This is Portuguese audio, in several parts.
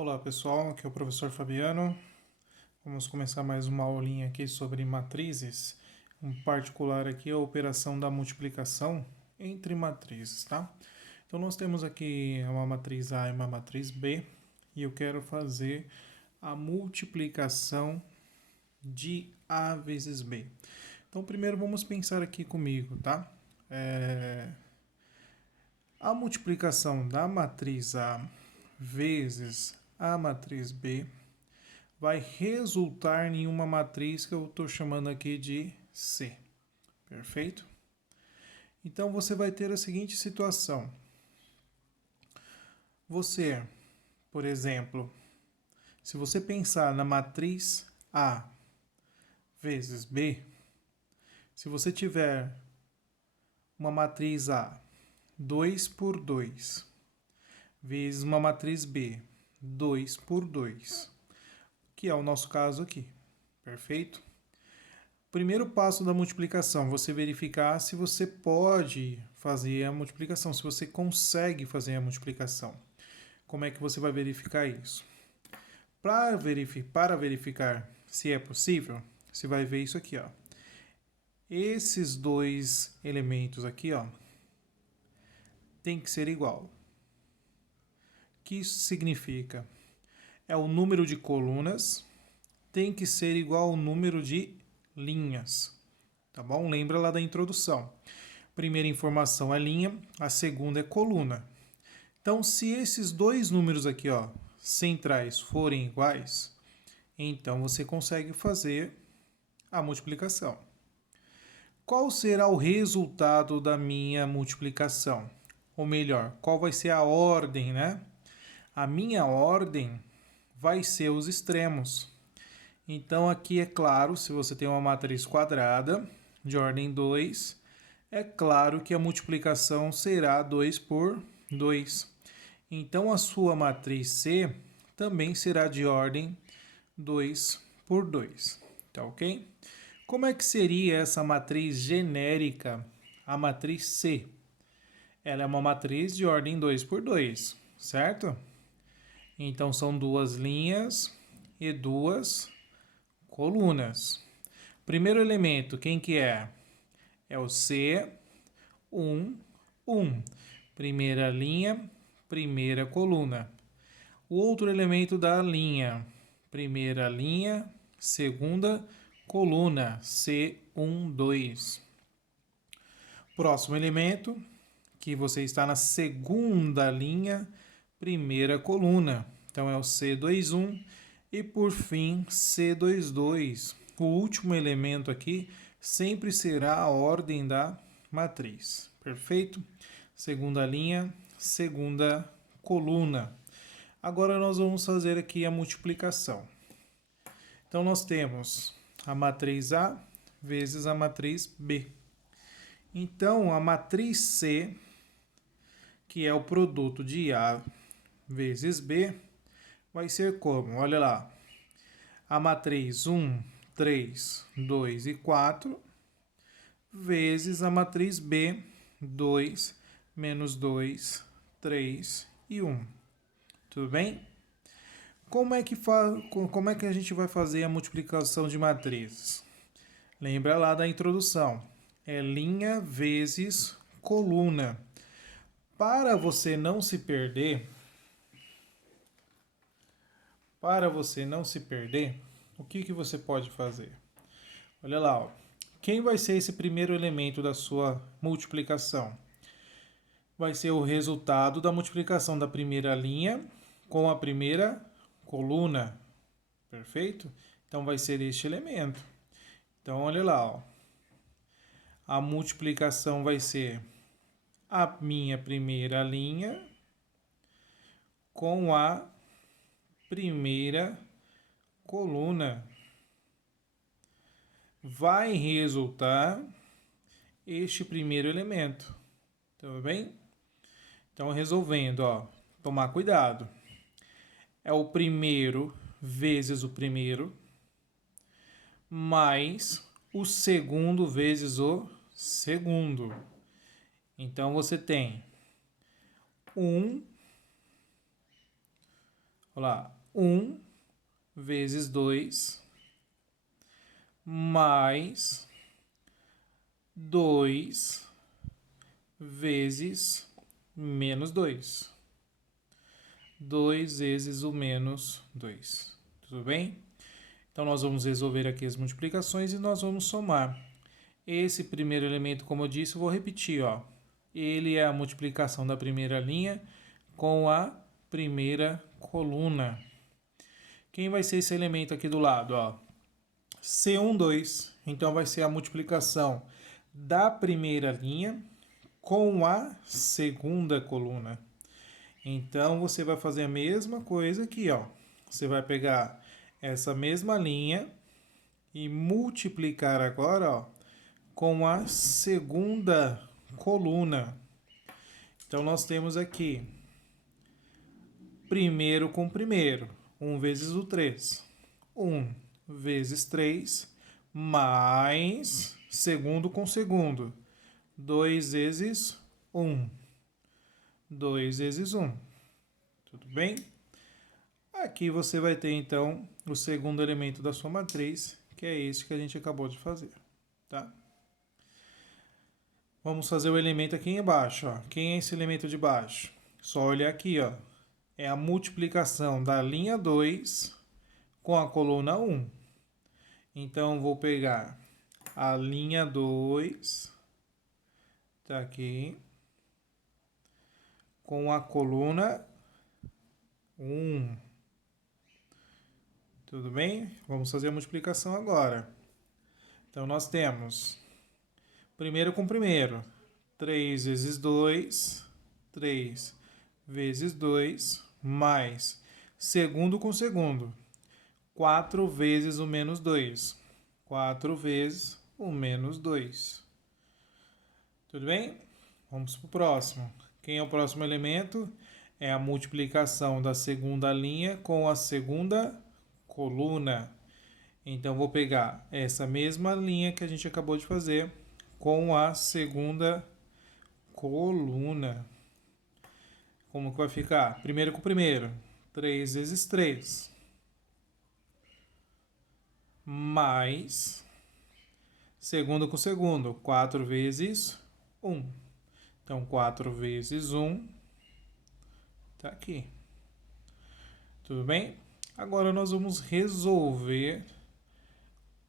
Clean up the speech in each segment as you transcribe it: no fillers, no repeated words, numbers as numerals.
Olá pessoal, aqui é o professor Fabiano. Vamos começar mais uma aulinha aqui sobre matrizes, em particular aqui a operação da multiplicação entre matrizes, tá? Então nós temos aqui uma matriz A e uma matriz B, e eu quero fazer a multiplicação de A vezes B. Então primeiro vamos pensar aqui comigo, tá? A multiplicação da matriz A vezes a matriz B vai resultar em uma matriz que eu estou chamando aqui de C. Perfeito? Então você vai ter a seguinte situação. Você, por exemplo, se você pensar na matriz A vezes B, se você tiver uma matriz A 2 por 2 vezes uma matriz B 2 por 2, que é o nosso caso aqui. Perfeito? Primeiro passo da multiplicação, você verificar se você pode fazer a multiplicação, se você consegue fazer a multiplicação. Como é que você vai verificar isso? Para verificar se é possível, você vai ver isso aqui, ó. Esses dois elementos aqui, ó, tem que ser igual. O que isso significa? É o número de colunas tem que ser igual ao número de linhas, tá bom? Lembra lá da introdução. Primeira informação é linha, a segunda é coluna. Então, se esses dois números aqui, ó, centrais forem iguais, então você consegue fazer a multiplicação. Qual será o resultado da minha multiplicação? Ou melhor, qual vai ser a ordem, né? A minha ordem vai ser os extremos. Então, aqui é claro, se você tem uma matriz quadrada de ordem 2, é claro que a multiplicação será 2 por 2. Então, a sua matriz C também será de ordem 2 por 2. Tá ok? Como é que seria essa matriz genérica, a matriz C? Ela é uma matriz de ordem 2 por 2, certo? Então, são duas linhas e duas colunas. Primeiro elemento, quem que é? É o C, 1, 1. Primeira linha, primeira coluna. O outro elemento da linha, primeira linha, segunda coluna, C1, 2. Próximo elemento, que você está na segunda linha, primeira coluna. Então é o C21 e por fim C22. O último elemento aqui sempre será a ordem da matriz. Perfeito? Segunda linha, segunda coluna. Agora nós vamos fazer aqui a multiplicação. Então nós temos a matriz A vezes a matriz B. Então a matriz C, que é o produto de A vezes B, vai ser como? Olha lá. A matriz 1, 3, 2 e 4 vezes a matriz B, 2, menos 2, 3 e 1. Tudo bem? Como é que a gente vai fazer a multiplicação de matrizes? Lembra lá da introdução. É linha vezes coluna. Para você não se perder, o que você pode fazer? Olha lá, ó. Quem vai ser esse primeiro elemento da sua multiplicação? Vai ser o resultado da multiplicação da primeira linha com a primeira coluna. Perfeito? Então vai ser este elemento. Então olha lá, ó. A multiplicação vai ser a minha primeira linha com a primeira coluna. Vai resultar este primeiro elemento. Tudo bem? Então, resolvendo, ó, tomar cuidado. É o primeiro vezes o primeiro, mais o segundo vezes o segundo. Então, você tem 1 Olha lá, 1 vezes 2 mais 2 vezes menos 2. 2 vezes o menos 2. Tudo bem? Então, nós vamos resolver aqui as multiplicações e nós vamos somar. Esse primeiro elemento, como eu disse, eu vou repetir, ó. Ele é a multiplicação da primeira linha com a primeira coluna. Quem vai ser esse elemento aqui do lado, ó? C1, 2. Então, vai ser a multiplicação da primeira linha com a segunda coluna. Então, você vai fazer a mesma coisa aqui, ó. Você vai pegar essa mesma linha e multiplicar agora, ó, com a segunda coluna. Então, nós temos aqui primeiro com primeiro, 1 vezes o 3. 1 vezes 3, mais segundo com segundo, 2 vezes 1. 2 vezes 1. Tudo bem? Aqui você vai ter, então, o segundo elemento da sua matriz, que é esse que a gente acabou de fazer, tá? Vamos fazer o elemento aqui embaixo, ó. Quem é esse elemento de baixo? Só olhar aqui, ó. É a multiplicação da linha 2 com a coluna 1. Então, vou pegar a linha 2, tá aqui, com a coluna 1. Tudo bem? Vamos fazer a multiplicação agora. Então, nós temos primeiro com primeiro, 3 vezes 2, 3 vezes 2, mais segundo com segundo, 4 vezes o menos 2, 4 vezes o menos 2. Tudo bem? Vamos para o próximo. Quem é o próximo elemento? É a multiplicação da segunda linha com a segunda coluna. Então, vou pegar essa mesma linha que a gente acabou de fazer com a segunda coluna. Como que vai ficar? Primeiro com primeiro. 3 vezes 3. Mais segundo com segundo. 4 vezes 1. Então, 4 vezes 1 tá aqui. Tudo bem? Agora nós vamos resolver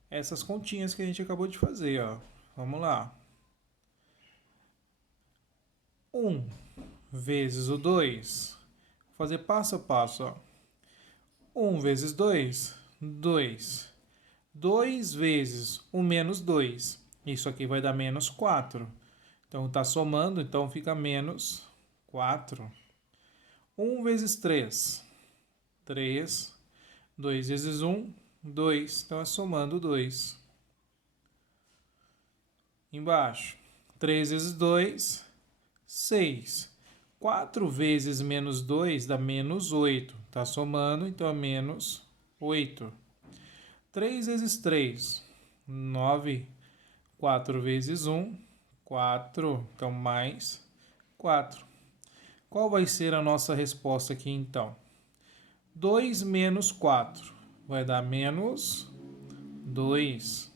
essas continhas que a gente acabou de fazer, ó. Vamos lá. 1 vezes o 2. Vou fazer passo a passo, ó. 1 vezes 2, 2. 2 vezes o menos 2. Isso aqui vai dar menos 4. Então, está somando, então fica menos 4. 1 vezes 3, 3. 2 vezes 1, 2. Então, é somando 2. Embaixo, 3 vezes 2, 6. 4 vezes menos 2 dá menos 8. Está somando, então é menos 8. 3 vezes 3, 9. 4 vezes 1, 4. Então, mais 4. Qual vai ser a nossa resposta aqui, então? 2 menos 4 vai dar menos 2.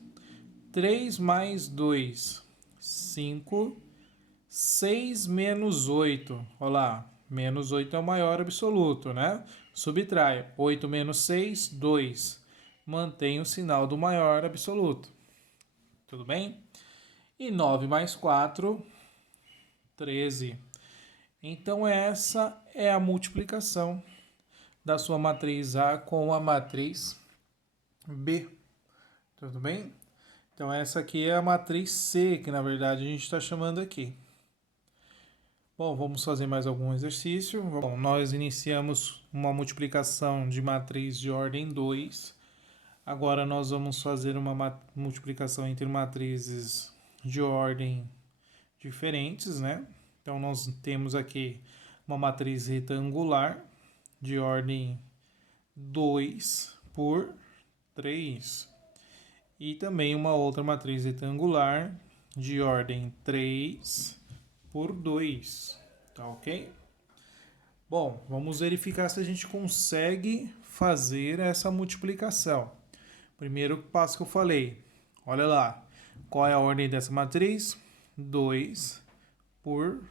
3 mais 2, 5. 6 menos 8. Olha lá, menos 8 é o maior absoluto, né? Subtrai. 8 menos 6, 2. Mantém o sinal do maior absoluto. Tudo bem? E 9 mais 4, 13. Então, essa é a multiplicação da sua matriz A com a matriz B. Tudo bem? Então, essa aqui é a matriz C, que na verdade a gente está chamando aqui. Bom, vamos fazer mais algum exercício. Bom, nós iniciamos uma multiplicação de matriz de ordem 2. Agora nós vamos fazer uma multiplicação entre matrizes de ordem diferentes, né? Então, nós temos aqui uma matriz retangular de ordem 2 por 3. E também uma outra matriz retangular de ordem 3 por 2, tá ok? Bom, vamos verificar se a gente consegue fazer essa multiplicação. Primeiro passo que eu falei. Olha lá. Qual é a ordem dessa matriz? 2 por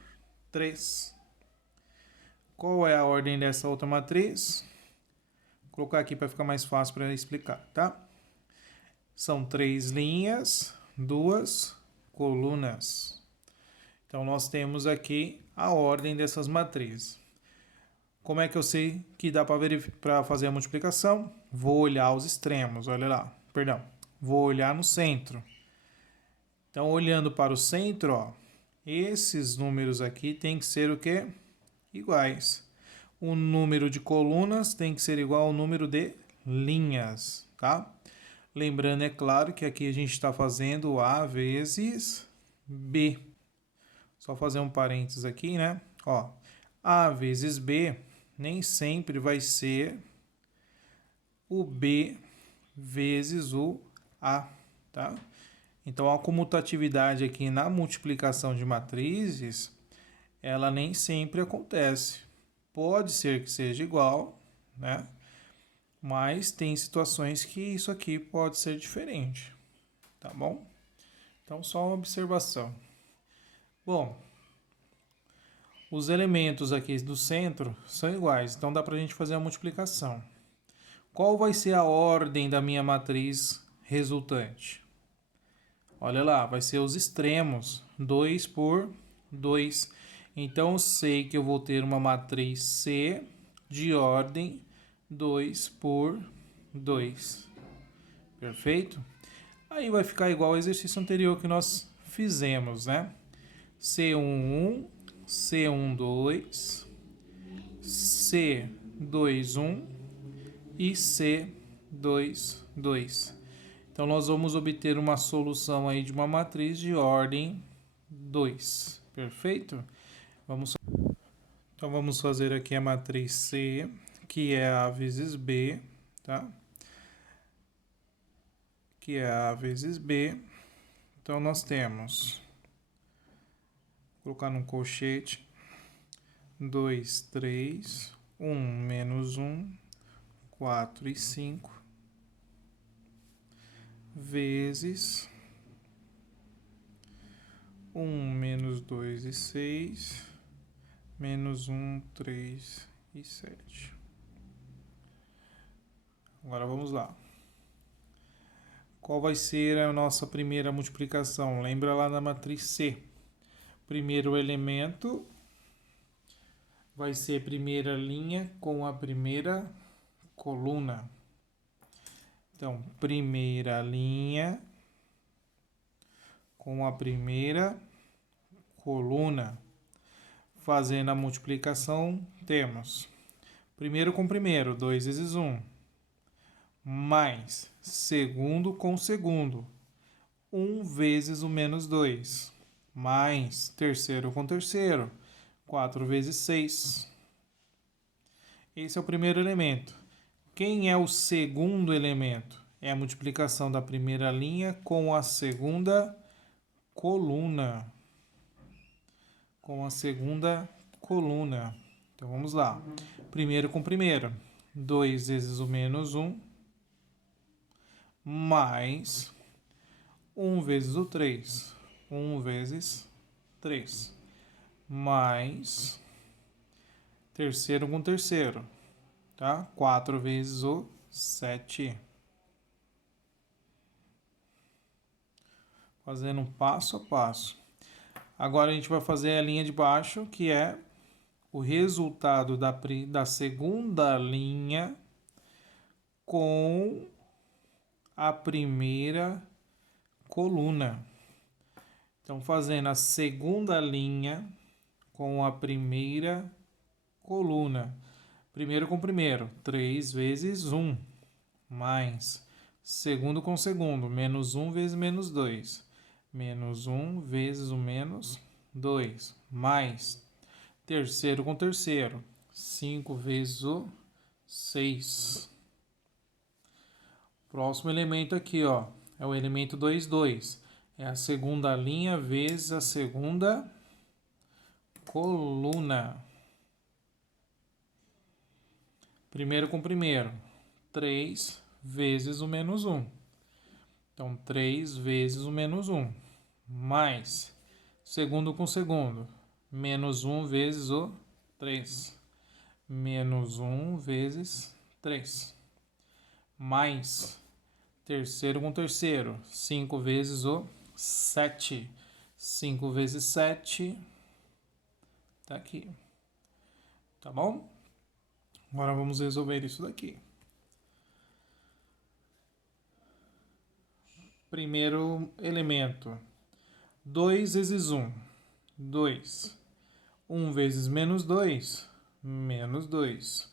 3. Qual é a ordem dessa outra matriz? Vou colocar aqui para ficar mais fácil para explicar, tá? São 3 linhas, 2 colunas. Então, nós temos aqui a ordem dessas matrizes. Como é que eu sei que dá para fazer a multiplicação? Vou olhar os extremos, olha lá, perdão. Vou olhar no centro. Então, olhando para o centro, ó, esses números aqui tem que ser o quê? Iguais. O número de colunas tem que ser igual ao número de linhas, tá? Lembrando, é claro, que aqui a gente está fazendo A vezes B. Só fazer um parênteses aqui, né? Ó, A vezes B nem sempre vai ser o B vezes o A, tá? Então, a comutatividade aqui na multiplicação de matrizes, ela nem sempre acontece. Pode ser que seja igual, né? Mas tem situações que isso aqui pode ser diferente, tá bom? Então, só uma observação. Bom, os elementos aqui do centro são iguais, então dá para a gente fazer a multiplicação. Qual vai ser a ordem da minha matriz resultante? Olha lá, vai ser os extremos, 2 por 2. Então, eu sei que eu vou ter uma matriz C de ordem 2 por 2. Perfeito? Aí vai ficar igual ao exercício anterior que nós fizemos, né? C11, C12, C21 e C22. Então, nós vamos obter uma solução aí de uma matriz de ordem 2. Perfeito? Então, vamos fazer aqui a matriz C, que é A vezes B, tá? Que é A vezes B. Então, nós temos, vou colocar num colchete, 2, 3, 1 menos 1, 4 e 5, vezes 1 menos 2 e 6, menos 1, 3 e 7. Agora vamos lá. Qual vai ser a nossa primeira multiplicação? Lembra lá da matriz C. Primeiro elemento vai ser a primeira linha com a primeira coluna. Então, primeira linha com a primeira coluna. Fazendo a multiplicação, temos primeiro com primeiro, 2 vezes 1, mais segundo com segundo, 1 vezes o menos 2, mais terceiro com terceiro, 4 vezes 6. Esse é o primeiro elemento. Quem é o segundo elemento? É a multiplicação da primeira linha com a segunda coluna. Com a segunda coluna. Então, vamos lá. Primeiro com primeiro. 2 vezes o menos 1, mais 1 vezes o 3. 1 vezes 3. Mais terceiro com terceiro. Tá? 4 vezes o 7. Fazendo um passo a passo. Agora a gente vai fazer a linha de baixo, que é o resultado da segunda linha com a primeira coluna. Então, fazendo a segunda linha com a primeira coluna. Primeiro com primeiro, 3 vezes 1, mais segundo com segundo, menos 1 vezes menos 2. Menos 1 vezes o menos 2, mais terceiro com terceiro, 5 vezes o 6. Próximo elemento aqui, ó, é o elemento 2, 2. É a segunda linha vezes a segunda coluna. Primeiro com primeiro. 3 vezes o menos 1. Então, 3 vezes o menos 1. Mais. Segundo com segundo. Menos 1 vezes o 3. Menos 1 vezes 3. Mais. Terceiro com terceiro. 5 vezes o 7. 5 vezes 7. Tá aqui. Tá bom? Agora vamos resolver isso daqui. Primeiro elemento. 2 vezes 1. 2. 1 vezes menos 2. Menos 2.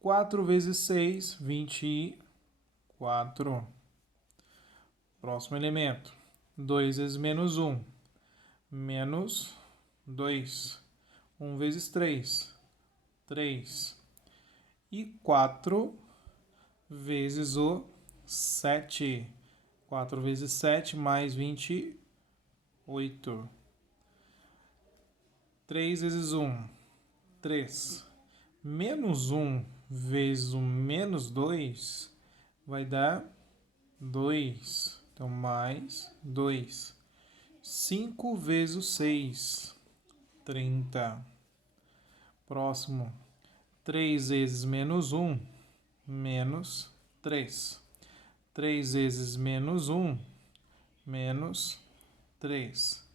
4 vezes 6. 24. Próximo elemento. 2 vezes menos 1. Menos 2. 1 vezes 3. 3. E 4 vezes o 7. 4 vezes 7 mais 28. 3 vezes 1. 3. Menos 1 vezes o menos 2 vai dar 2. Então, mais 2. 5 vezes o 6. 30. Próximo. 3 vezes menos 1. Menos 3. 3 vezes menos 1. Menos 3.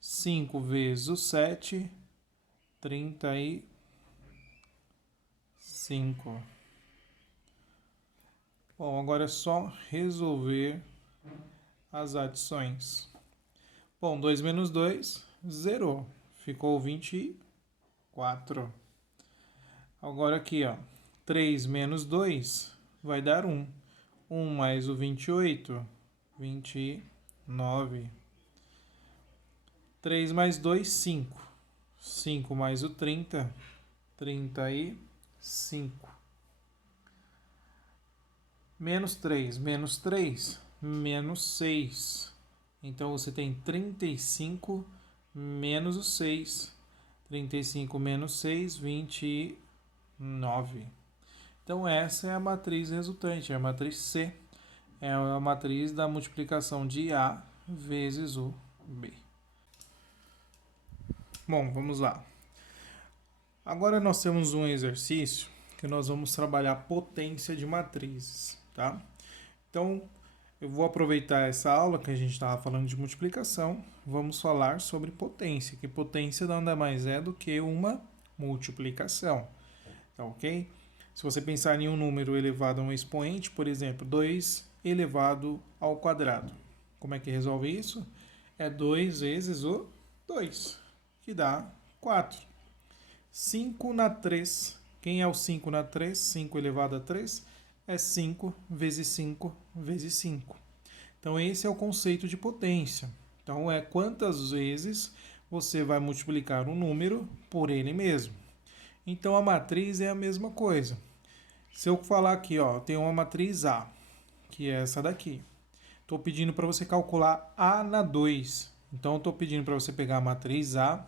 5 vezes o 7. 35. Bom, agora é só resolver as adições. Bom, 2 menos 2, zerou. Ficou 24. Agora aqui, ó. 3 menos 2 vai dar 1. 1 mais o 28, 29. 3 mais 2, 5. 5 mais o 30, 35. Menos 3, menos 3, menos 6. Então, você tem 35 menos o 6. 35 menos 6, 29. Então, essa é a matriz resultante, é a matriz C. É a matriz da multiplicação de A vezes o B. Bom, vamos lá. Agora nós temos um exercício que nós vamos trabalhar potência de matrizes, tá? Então, eu vou aproveitar essa aula que a gente estava falando de multiplicação, vamos falar sobre potência, que potência nada mais é do que uma multiplicação, tá ok? Se você pensar em um número elevado a um expoente, por exemplo, 2 elevado ao quadrado. Como é que resolve isso? É 2 vezes o 2, que dá 4. 5 na 3. Quem é o 5 na 3? 5 elevado a 3 é 5 vezes 5 vezes 5. Então, esse é o conceito de potência. Então, é quantas vezes você vai multiplicar um número por ele mesmo. Então, a matriz é a mesma coisa. Se eu falar aqui, ó, tem uma matriz A, que é essa daqui. Estou pedindo para você calcular A na 2. Então, estou pedindo para você pegar a matriz A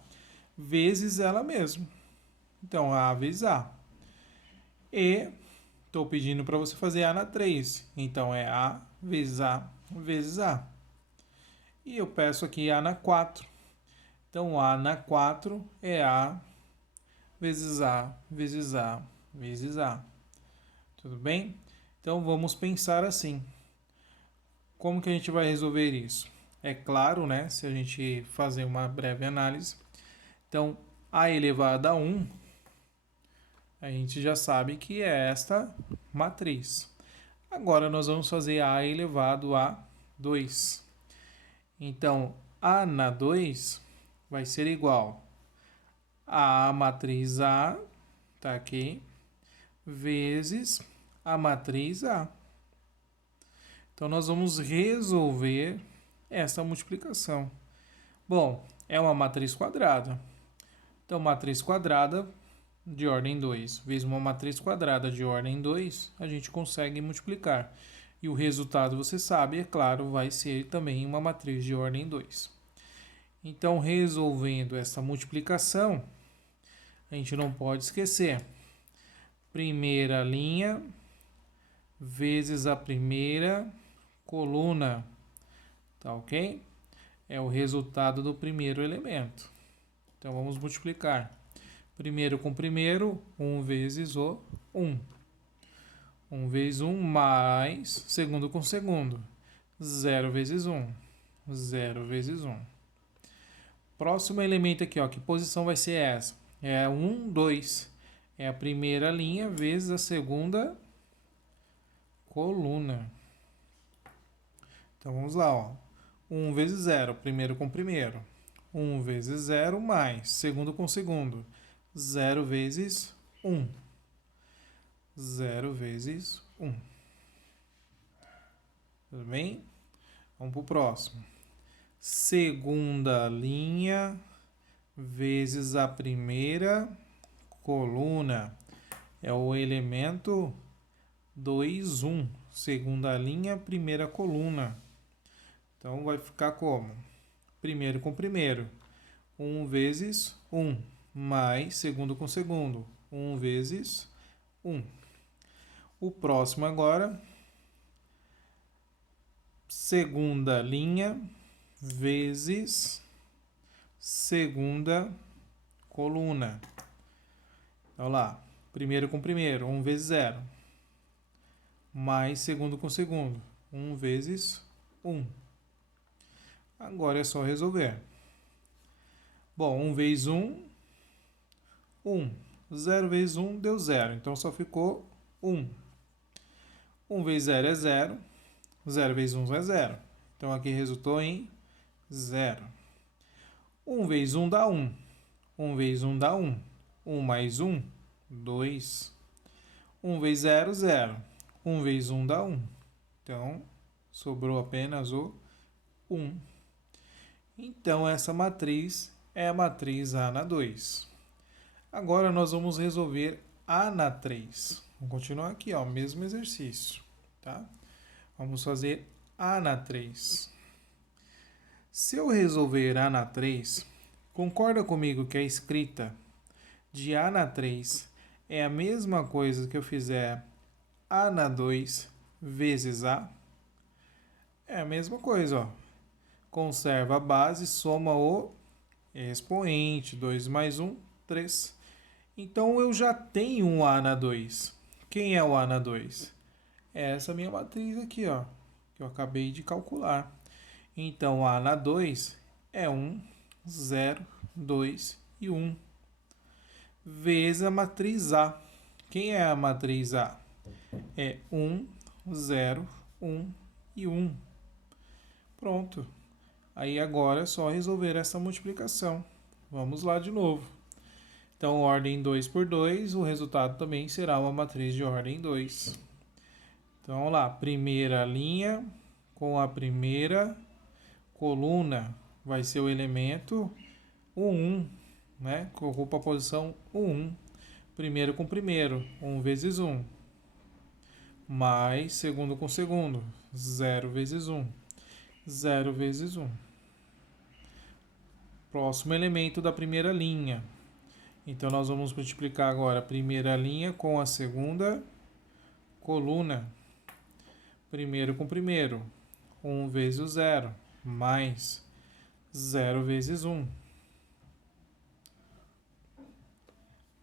vezes ela mesma. Então, A vezes A. E estou pedindo para você fazer A na 3. Então, é A vezes A vezes A. E eu peço aqui A na 4. Então, A na 4 é A vezes A vezes A vezes A. Tudo bem? Então, vamos pensar assim. Como que a gente vai resolver isso? É claro, né? Se a gente fazer uma breve análise. Então, A elevado a 1, a gente já sabe que é esta matriz. Agora, nós vamos fazer A elevado a 2. Então, A na 2 vai ser igual a matriz A, tá aqui, vezes a matriz A. Então, nós vamos resolver essa multiplicação. Bom, é uma matriz quadrada. Então, matriz quadrada de ordem 2 vezes uma matriz quadrada de ordem 2, a gente consegue multiplicar. E o resultado, você sabe, é claro, vai ser também uma matriz de ordem 2. Então, resolvendo essa multiplicação, a gente não pode esquecer. primeira linha vezes a primeira coluna, tá ok? É o resultado do primeiro elemento. Então, vamos multiplicar. Primeiro com primeiro, 1 vezes o 1. 1 vezes 1 mais segundo com segundo. 0 vezes 1. 0 vezes 1. Próximo elemento aqui, ó, que posição vai ser essa? É 1, 2. É a primeira linha vezes a segunda coluna. Então, vamos lá, ó. 1 vezes 0, primeiro com primeiro. 1 vezes 0 mais segundo com segundo. 0 vezes 1. 0 vezes 1. Tudo bem? Vamos para o próximo. Segunda linha vezes a primeira coluna. É o elemento 2, 1. Segunda linha, primeira coluna. Então, vai ficar como? Primeiro com primeiro. 1 vezes 1. Mais segundo com segundo. 1 vezes 1. O próximo agora. Segunda linha vezes segunda coluna. Então lá, primeiro com primeiro, 1 vezes 0. Mais segundo com segundo, 1 vezes 1. Agora é só resolver. Bom, 1 vezes 1, 1. 0 vezes 1 deu 0, então só ficou 1. 1 vezes 0 é 0. 0 vezes 1 é 0. Então, aqui resultou em 0. 1 vezes 1 dá 1. 1 vezes 1 dá 1. 1 mais 1, 2. 1 vezes 0, 0. 1 vezes 1 dá 1. Então, sobrou apenas o 1. Então, essa matriz é a matriz A na 2. Agora, nós vamos resolver A na 3. Vamos continuar aqui, ó, mesmo exercício, tá? Vamos fazer A na 3. Se eu resolver A na 3, concorda comigo que a escrita de A na 3 é a mesma coisa que eu fizer A na 2 vezes A? É a mesma coisa, ó. Conserva a base, soma o expoente. 2 mais 1, 3. Então, eu já tenho um A na 2. Quem é o A na 2? É essa minha matriz aqui, ó, que eu acabei de calcular. Então, A na 2 é 1, 0, 2 e 1. Vezes a matriz A. Quem é a matriz A? É 1, 0, 1 e 1. Pronto. Aí agora é só resolver essa multiplicação. Vamos lá de novo. Então, ordem 2 por 2, o resultado também será uma matriz de ordem 2. Então, vamos lá. Primeira linha com a primeira coluna vai ser o elemento 1, né? Que ocupa a posição 1. Primeiro com primeiro, 1 vezes 1. Mais segundo com segundo, 0 vezes 1. 0 vezes 1. Próximo elemento da primeira linha. Então, nós vamos multiplicar agora a primeira linha com a segunda coluna. Primeiro com primeiro, 1 vezes o 0, mais 0 vezes 1.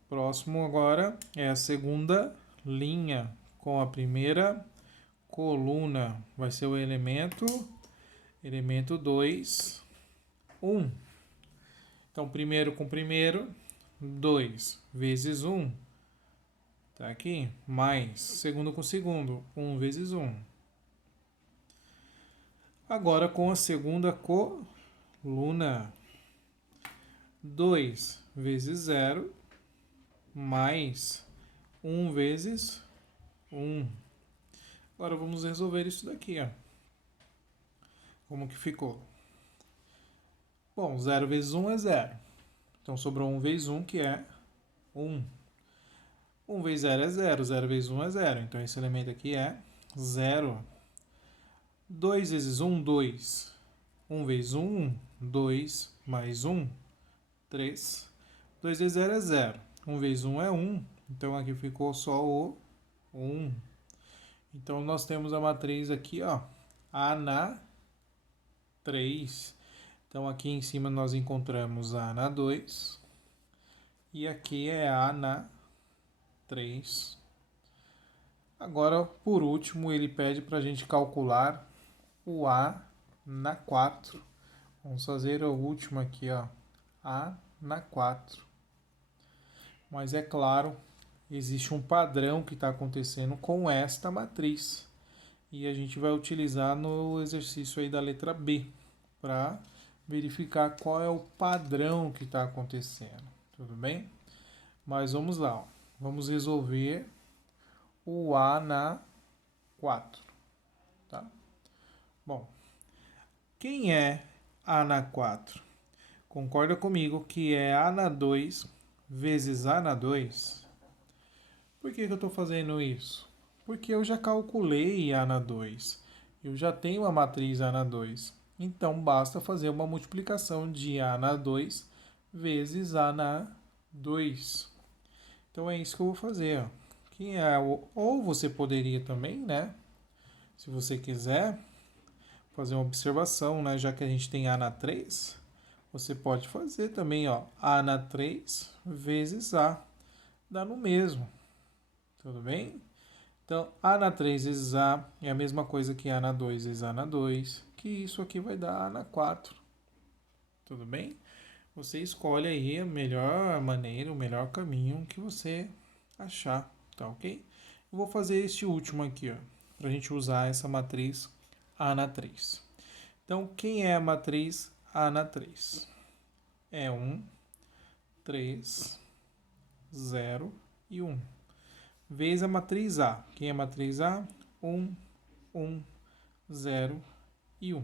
Próximo agora é a segunda linha com a primeira coluna. Vai ser o elemento 2, 1. Então, primeiro com primeiro, 2 vezes 1. Tá aqui. Mais segundo com segundo, 1 vezes 1. Agora com a segunda coluna. 2 vezes 0 mais 1 vezes 1. Agora vamos resolver isso daqui, ó. Como que ficou? Bom, 0 vezes 1 é 0. Então, sobrou 1 vezes 1, que é 1. 1 vezes 0 é 0. 0 vezes 1 é 0. Então, esse elemento aqui é 0. 2 vezes 1, 2. 1 vezes 1, 1. 2 mais 1, 3. 2 vezes 0 é 0. 1 vezes 1 é 1. Então aqui ficou só o 1. Então nós temos a matriz aqui, ó, A na 3. Então aqui em cima nós encontramos A na 2. E aqui é A na 3. Agora, por último, ele pede para a gente calcular o A na 4. Vamos fazer o último aqui, ó, A na 4. Mas é claro, existe um padrão que está acontecendo com esta matriz. E a gente vai utilizar no exercício aí da letra B para verificar qual é o padrão que está acontecendo. Tudo bem? Mas vamos lá, ó. Vamos resolver o A na 4. Tá? Bom, quem é A na 4? Concorda comigo que é A na 2 vezes A na 2? Por que eu estou fazendo isso? Porque eu já calculei A na 2. Eu já tenho a matriz A na 2. Então, basta fazer uma multiplicação de A na 2 vezes A na 2. Então, é isso que eu vou fazer. Ó. Que é, ou você poderia também, né? Se você quiser fazer uma observação, né? Já que a gente tem A na 3, você pode fazer também, ó, A na 3 vezes A. Dá no mesmo. Tudo bem? Então, A na 3 vezes A é a mesma coisa que A na 2 vezes A na 2, que isso aqui vai dar A na 4. Tudo bem? Você escolhe aí a melhor maneira, o melhor caminho que você achar, tá ok? Eu vou fazer este último aqui, ó, para a gente usar essa matriz A na 3. Então, quem é a matriz A na 3? É 1, 3, 0 e 1. Vezes a matriz A. Quem é a matriz A? 1, 1, 0 e 1.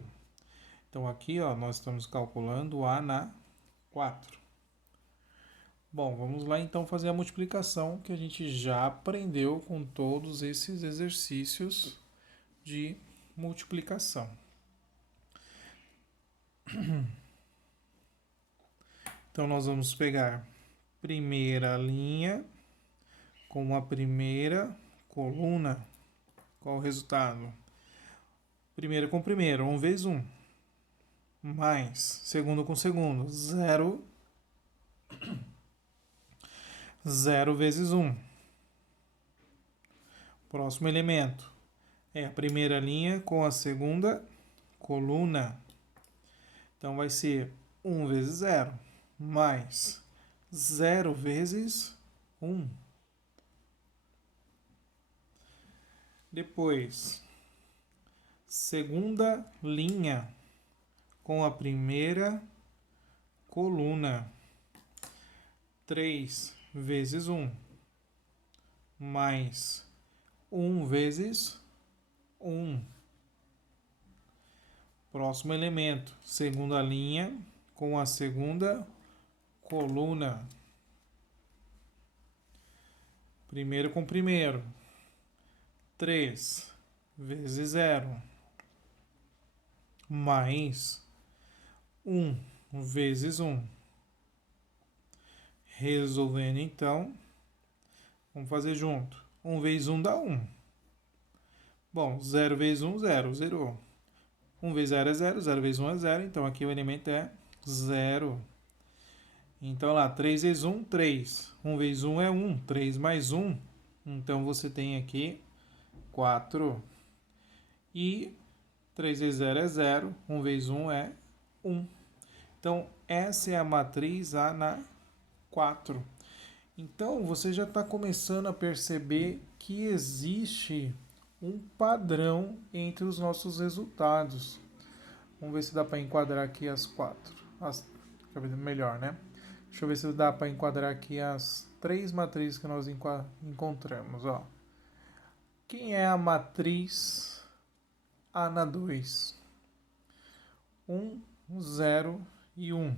Então, aqui ó, nós estamos calculando A na 4. Bom, vamos lá então fazer a multiplicação que a gente já aprendeu com todos esses exercícios de multiplicação. Então, nós vamos pegar primeira linha com a primeira coluna. Qual o resultado? Primeiro com primeiro, 1 vezes 1. Mais, segundo com segundo, 0. 0 vezes 1. Próximo elemento é a primeira linha com a segunda coluna. Então, vai ser 1 vezes 0, mais 0 vezes 1. Depois, segunda linha com a primeira coluna. 3 vezes 1, mais 1 vezes 1. Próximo elemento, segunda linha com a segunda coluna. Primeiro com primeiro. 3 vezes 0, mais 1 vezes 1. Resolvendo então, vamos fazer junto. 1 vezes 1 dá 1. Bom, 0 vezes 1, 0, zerou. 1 vezes 0 é 0, 0 vezes 1 é 0, então aqui o elemento é 0. Então lá, 3 vezes 1, 3. 1 vezes 1 é 1, 3 mais 1. Então você tem aqui 4. E 3 vezes 0 é 0, 1 vezes 1 é 1. Então essa é a matriz A na 4. Então você já está começando a perceber que existe um padrão entre os nossos resultados. Vamos ver se dá para enquadrar aqui as 4. Melhor, né? Deixa eu ver se dá para enquadrar aqui as 3 matrizes que nós encontramos. Ó. Quem é a matriz A na 2? 1, 0 e 1.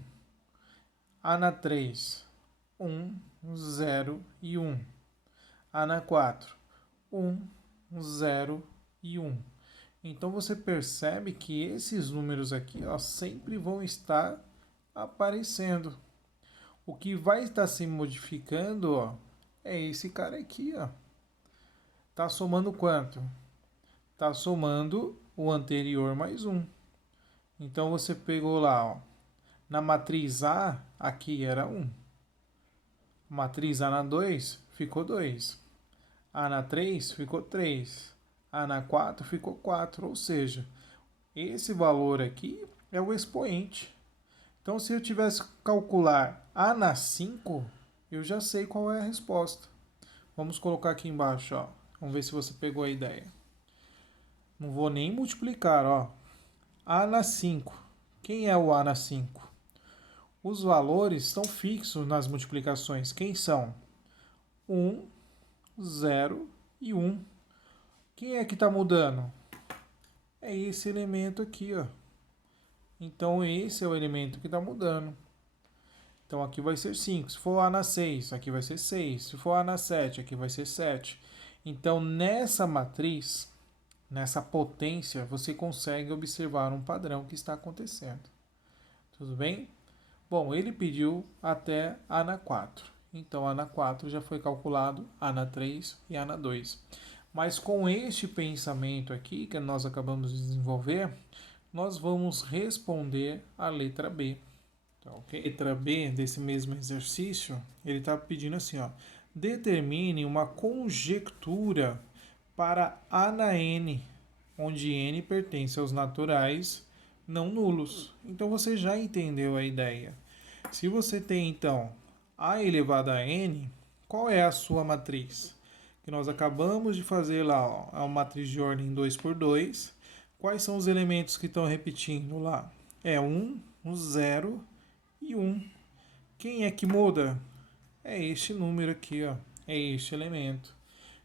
A na 3? 1, 0 e 1. A na 4? 1, 0 e 1. Então você percebe que esses números aqui ó, sempre vão estar aparecendo. O que vai estar se modificando ó, É esse cara aqui, ó. Tá somando quanto? Tá somando o anterior mais 1. Então você pegou lá, ó. Na matriz A, aqui era 1. Matriz A na 2 ficou 2. A na 3 ficou 3. A na 4 ficou 4. Ou seja, esse valor aqui é o expoente. Então, se eu tivesse que calcular A na 5, eu já sei qual é a resposta. Vamos colocar aqui embaixo, ó. Vamos ver se você pegou a ideia. Não vou nem multiplicar, ó. A na 5. Quem é o A na 5? Os valores estão fixos nas multiplicações. Quem são? 1, 0 e 1. Quem é que está mudando? É esse elemento aqui, ó. Então, esse é o elemento que está mudando. Então, aqui vai ser 5. Se for A na 6, aqui vai ser 6. Se for A na 7, aqui vai ser 7. Então, nessa matriz, nessa potência, você consegue observar um padrão que está acontecendo. Tudo bem? Bom, ele pediu até A na 4. Então, A na 4 já foi calculado, A na 3 e A na 2. Mas com este pensamento aqui, que nós acabamos de desenvolver, nós vamos responder a letra B. Tá, okay? Letra B desse mesmo exercício, ele está pedindo assim, ó. Determine uma conjectura para A na N, onde N pertence aos naturais não nulos. Então, você já entendeu a ideia. Se você tem, então, A elevado a N, qual é a sua matriz? Que nós acabamos de fazer lá, ó, a matriz de ordem 2 por 2. Quais são os elementos que estão repetindo lá? É 1, 0 e 1. Quem é que muda? É este número aqui, ó. É este elemento.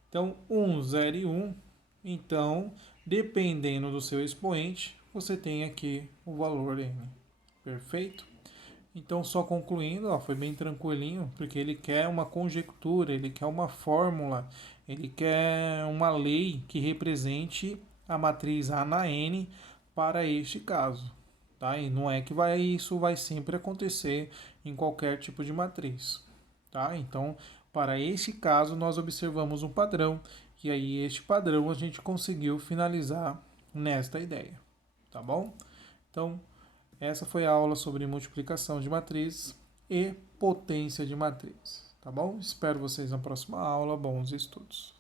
Então, 1, 0 e 1. Então, dependendo do seu expoente, você tem aqui o valor N. Perfeito? Então, só concluindo, ó, foi bem tranquilinho, porque ele quer uma conjectura, ele quer uma fórmula, ele quer uma lei que represente a matriz A na N para este caso. Tá? E não é que isso vai sempre acontecer em qualquer tipo de matriz. Tá? Então, para este caso, nós observamos um padrão, e aí este padrão a gente conseguiu finalizar nesta ideia. Tá bom? Então, essa foi a aula sobre multiplicação de matrizes e potência de matrizes. Tá bom? Espero vocês na próxima aula. Bons estudos.